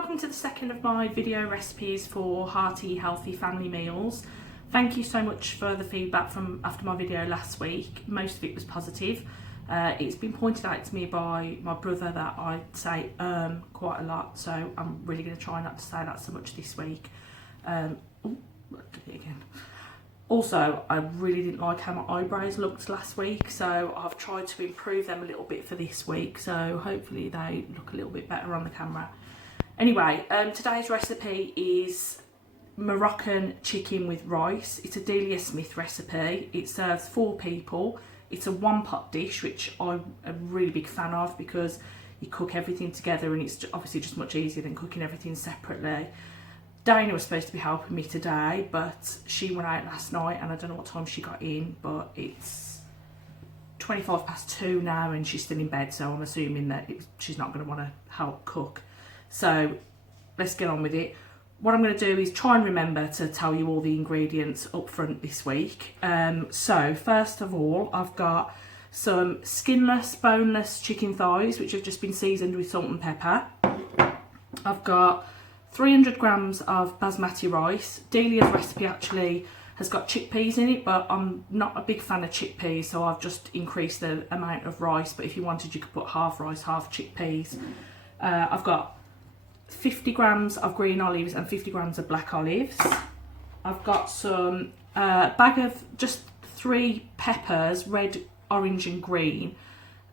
welcome to the second of my video recipes for hearty, healthy family meals. Thank you so much for the feedback from after my video last week. Most of it was positive. It's been pointed out to me by my brother that I say quite a lot, so I'm really going to try not to say that so much this week. Did it again. Also, I really didn't like how my eyebrows looked last week, so I've tried to improve them a little bit for this week, so hopefully they look a little bit better on the camera. Anyway, today's recipe is Moroccan chicken with rice. It's a Delia Smith recipe. It serves 4 people. It's a one-pot dish, which I'm a really big fan of because you cook everything together and it's obviously just much easier than cooking everything separately. Dana was supposed to be helping me today, but she went out last night and I don't know what time she got in, but it's 2 now and she's still in bed, so I'm assuming that she's not going to want to help cook. So let's get on with it. What I'm going to do is try and remember to tell you all the ingredients up front this week. So first of all, I've got some skinless, boneless chicken thighs, which have just been seasoned with salt and pepper. I've got 300 grams of basmati rice. Delia's recipe actually has got chickpeas in it, but I'm not a big fan of chickpeas, so I've just increased the amount of rice, but if you wanted you could put half rice, half chickpeas. I've got 50 grams of green olives and 50 grams of black olives. I've got some bag of just 3 peppers, red, orange and green,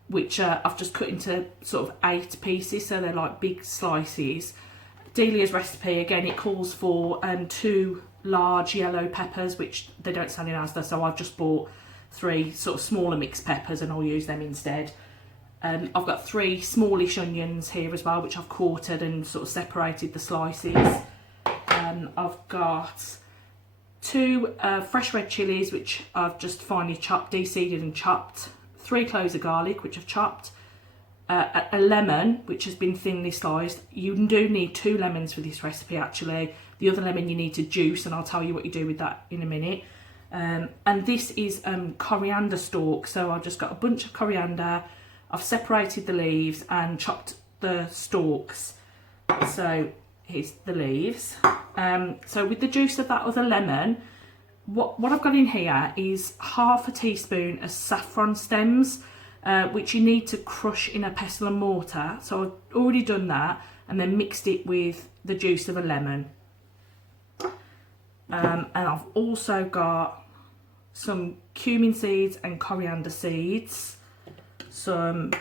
which I've just cut into sort of 8 pieces, so they're like big slices. Delia's recipe, again, it calls for 2 large yellow peppers, which they don't sell in Asda, so I've just bought 3 sort of smaller mixed peppers and I'll use them instead. I've got 3 smallish onions here as well, which I've quartered and sort of separated the slices. I've got 2 fresh red chillies, which I've just finely chopped, de-seeded and chopped. 3 cloves of garlic, which I've chopped. A lemon, which has been thinly sliced. You do need 2 lemons for this recipe actually. The other lemon you need to juice, and I'll tell you what you do with that in a minute. And this is coriander stalk, so I've just got a bunch of coriander. I've separated the leaves and chopped the stalks. So here's the leaves. So with the juice of that other lemon, what I've got in here is half a teaspoon of saffron stems, which you need to crush in a pestle and mortar. So I've already done that and then mixed it with the juice of a lemon. And I've also got some cumin seeds and coriander seeds, some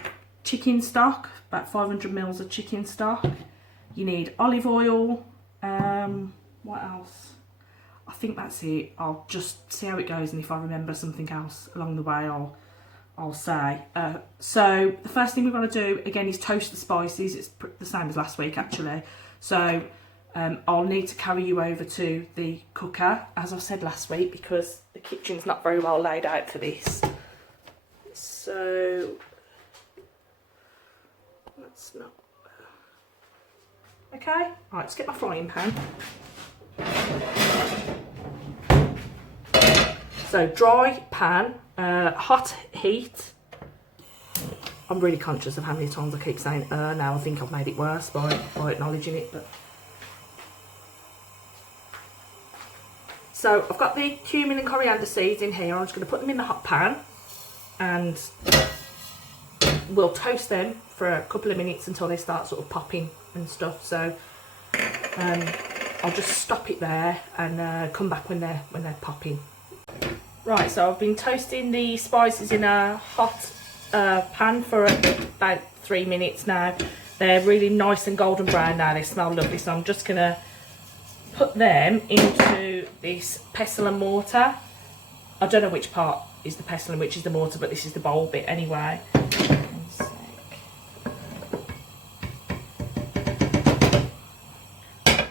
chicken stock, about 500 mils of chicken stock. You need olive oil. What else? I think that's it. I'll just see how it goes, and if I remember something else along the way, I'll say. So the first thing we've got to do again is toast the spices. It's the same as last week actually. So I'll need to carry you over to the cooker, as I said last week, because the kitchen's not very well laid out for this. So that's not okay. Right, let's get my frying pan. So dry pan, hot heat. I'm really conscious of how many times I keep saying now. I think I've made it worse by acknowledging it. But so I've got the cumin and coriander seeds in here. I'm just going to put them in the hot pan and we'll toast them for a couple of minutes until they start sort of popping and stuff. So I'll just stop it there and come back when they're popping. Right, so I've been toasting the spices in a hot pan for about 3 minutes now. They're really nice and golden brown now. They smell lovely. So I'm just going to put them into this pestle and mortar. I don't know which part is the pestle and which is the mortar, but this is the bowl bit anyway.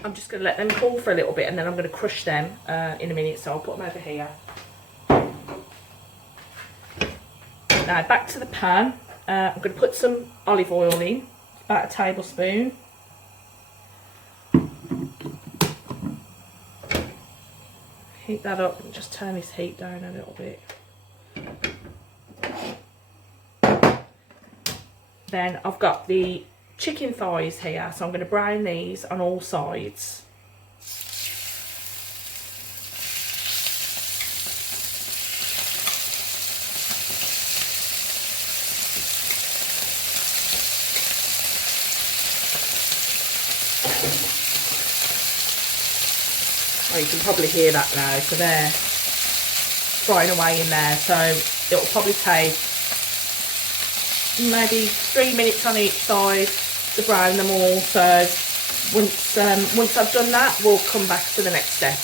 I'm just going to let them cool for a little bit and then I'm going to crush them in a minute, so I'll put them over here. Now back to the pan. I'm going to put some olive oil in, about a tablespoon. Heat that up and just turn this heat down a little bit. Then I've got the chicken thighs here, so I'm going to brown these on all sides. Oh, you can probably hear that now, so they're frying away in there, so it'll probably take maybe 3 minutes on each side to brown them all. So once I've done that, we'll come back to the next step.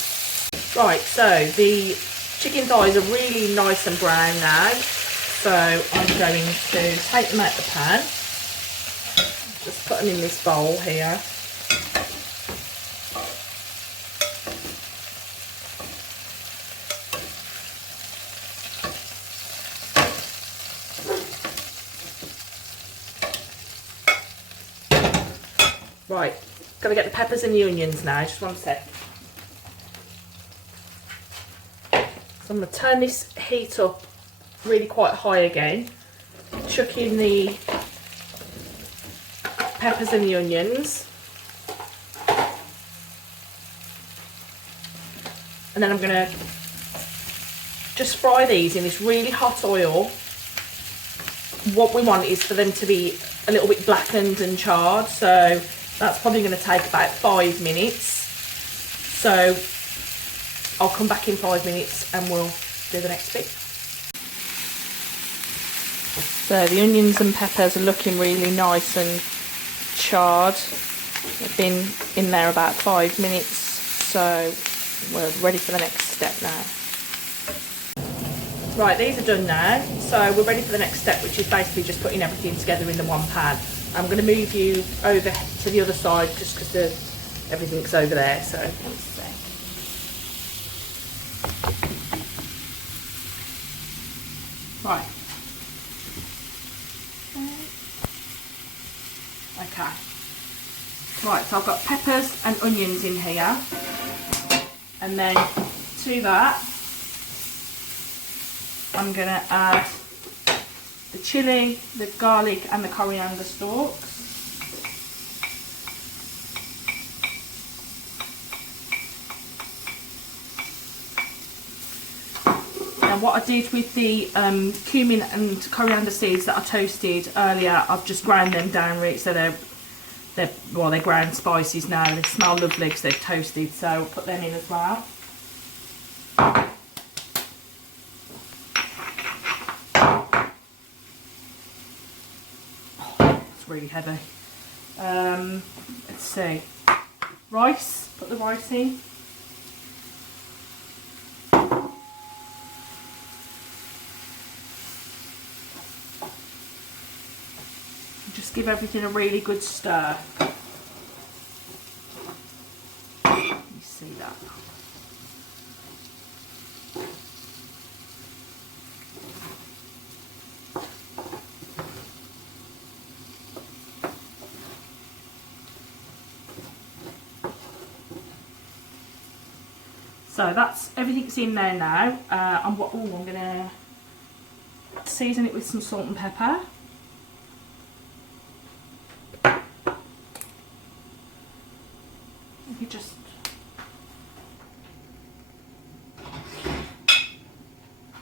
Right, so the chicken thighs are really nice and brown now, so I'm going to take them out the pan, just put them in this bowl here. Right, gotta get the peppers and the onions now, just one sec. So I'm gonna turn this heat up really quite high again, chuck in the peppers and the onions, and then I'm gonna just fry these in this really hot oil. What we want is for them to be a little bit blackened and charred, so that's probably going to take about 5 minutes. So I'll come back in 5 minutes and we'll do the next bit. So the onions and peppers are looking really nice and charred. They've been in there about 5 minutes, so we're ready for the next step now. Right, these are done now, so we're ready for the next step, which is basically just putting everything together in the one pan. I'm going to move you over to the other side just because everything's over there, so one sec. Right. Okay. Right, so I've got peppers and onions in here, and then to that I'm going to add the chilli, the garlic and the coriander stalks. Now what I did with the cumin and coriander seeds that I toasted earlier, I've just ground them down really, so they're ground spices now. They smell lovely because they've toasted, so I'll put them in as well. Really heavy. Let's see. Rice, put the rice in. Just give everything a really good stir. You see that? So that's everything's in there now. I'm going to season it with some salt and pepper. You just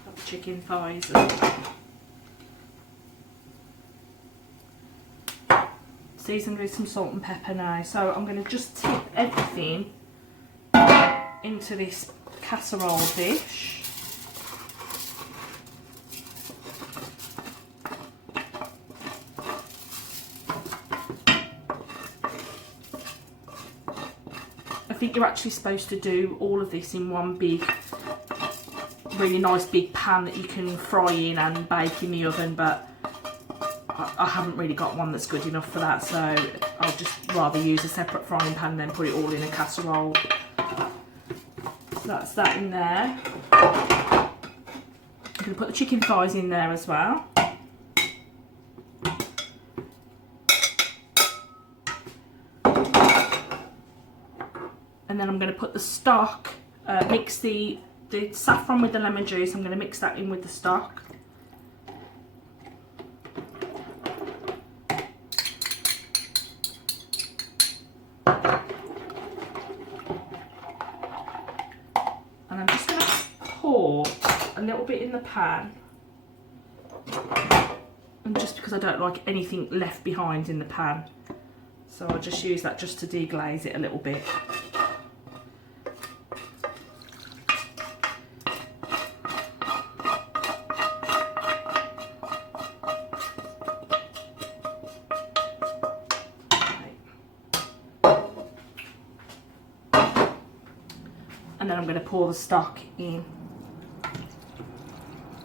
got the chicken thighs. Seasoned with some salt and pepper now. So I'm going to just tip everything into this casserole dish. I think you're actually supposed to do all of this in one big, really nice big pan that you can fry in and bake in the oven, but I haven't really got one that's good enough for that, so I'll just rather use a separate frying pan and then put it all in a casserole. That's that in there. I'm going to put the chicken thighs in there as well. And then I'm going to put the stock, mix the saffron with the lemon juice. I'm going to mix that in with the stock. little bit in the pan, and just because I don't like anything left behind in the pan, so I'll just use that just to deglaze it a little bit. And then I'm going to pour the stock in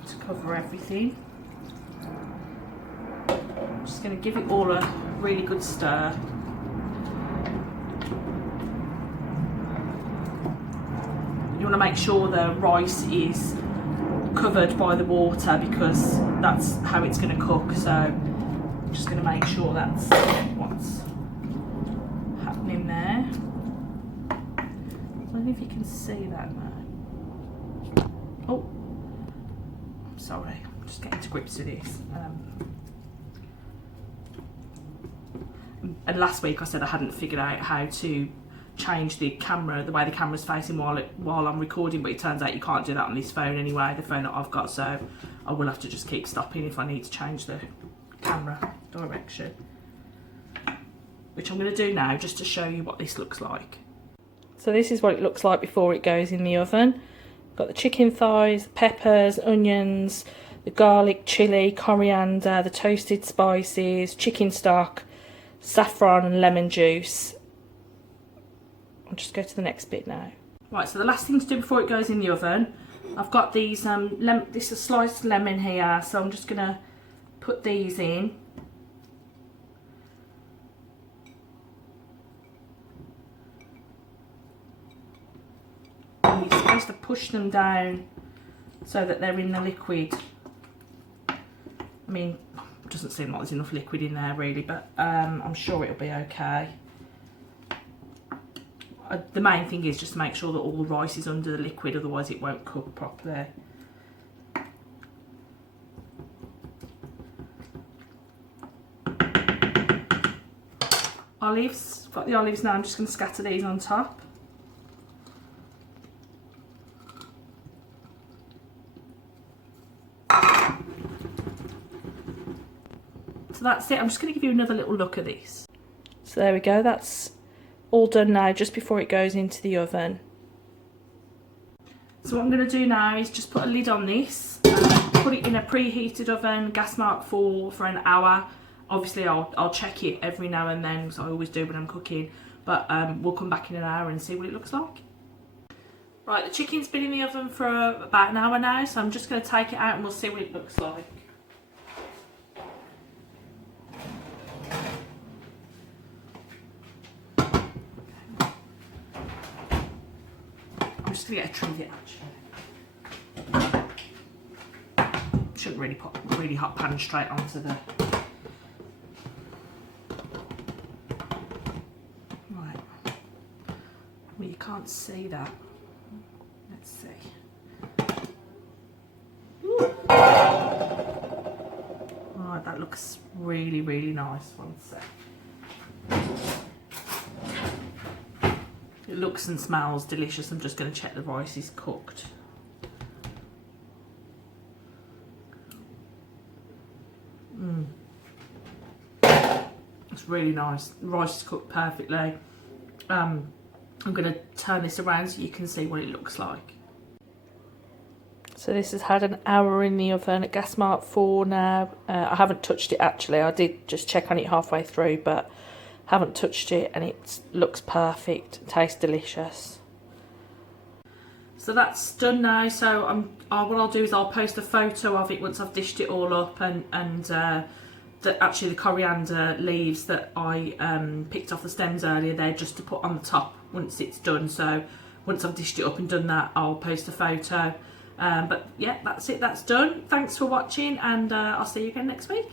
to cover everything. I'm just going to give it all a really good stir. You want to make sure the rice is covered by the water because that's how it's going to cook. So I'm just going to make sure that's what's happening there. I don't know if you can see that now. Oh, I'm sorry, I'm just getting to grips with this. And last week I said I hadn't figured out how to change the camera, the way the camera's facing while I'm recording, but it turns out you can't do that on this phone anyway, the phone that I've got, so I will have to just keep stopping if I need to change the camera direction. Which I'm going to do now just to show you what this looks like. So this is what it looks like before it goes in the oven. Got the chicken thighs, peppers, onions, the garlic, chilli, coriander, the toasted spices, chicken stock, saffron and lemon juice. I'll just go to the next bit now. Right, so the last thing to do before it goes in the oven, I've got these, this is a sliced lemon here, so I'm just going to put these in. You're supposed to push them down so that they're in the liquid. I mean, it doesn't seem like there's enough liquid in there really, but I'm sure it'll be okay. The main thing is just to make sure that all the rice is under the liquid, otherwise it won't cook properly. Olives, got the olives now, I'm just going to scatter these on top. So that's it. I'm just going to give you another little look at this. So there we go, that's all done now just before it goes into the oven. So what I'm going to do now is just put a lid on this, put it in a preheated oven, gas mark 4 for an hour. Obviously I'll check it every now and then, because I always do when I'm cooking, but we'll come back in an hour and see what it looks like. Right, the chicken's been in the oven for about an hour now, so I'm just going to take it out and we'll see what it looks like. I'm just going to get a trivet actually. Shouldn't really put a really hot pan straight onto the... Right. Well, you can't see that. Let's see. Right, that looks really, really nice. One sec. It looks and smells delicious. I'm just going to check the rice is cooked. It's really nice. The rice is cooked perfectly. I'm going to turn this around so you can see what it looks like. So this has had an hour in the oven at gas mark 4 now. I haven't touched it actually. I did just check on it halfway through, but haven't touched it, and it looks perfect. It tastes delicious. So that's done now. So what I'll do is I'll post a photo of it once I've dished it all up, and actually the coriander leaves that I picked off the stems earlier, they're just to put on the top once it's done. So once I've dished it up and done that, I'll post a photo. But yeah, that's it, that's done. Thanks for watching, and I'll see you again next week.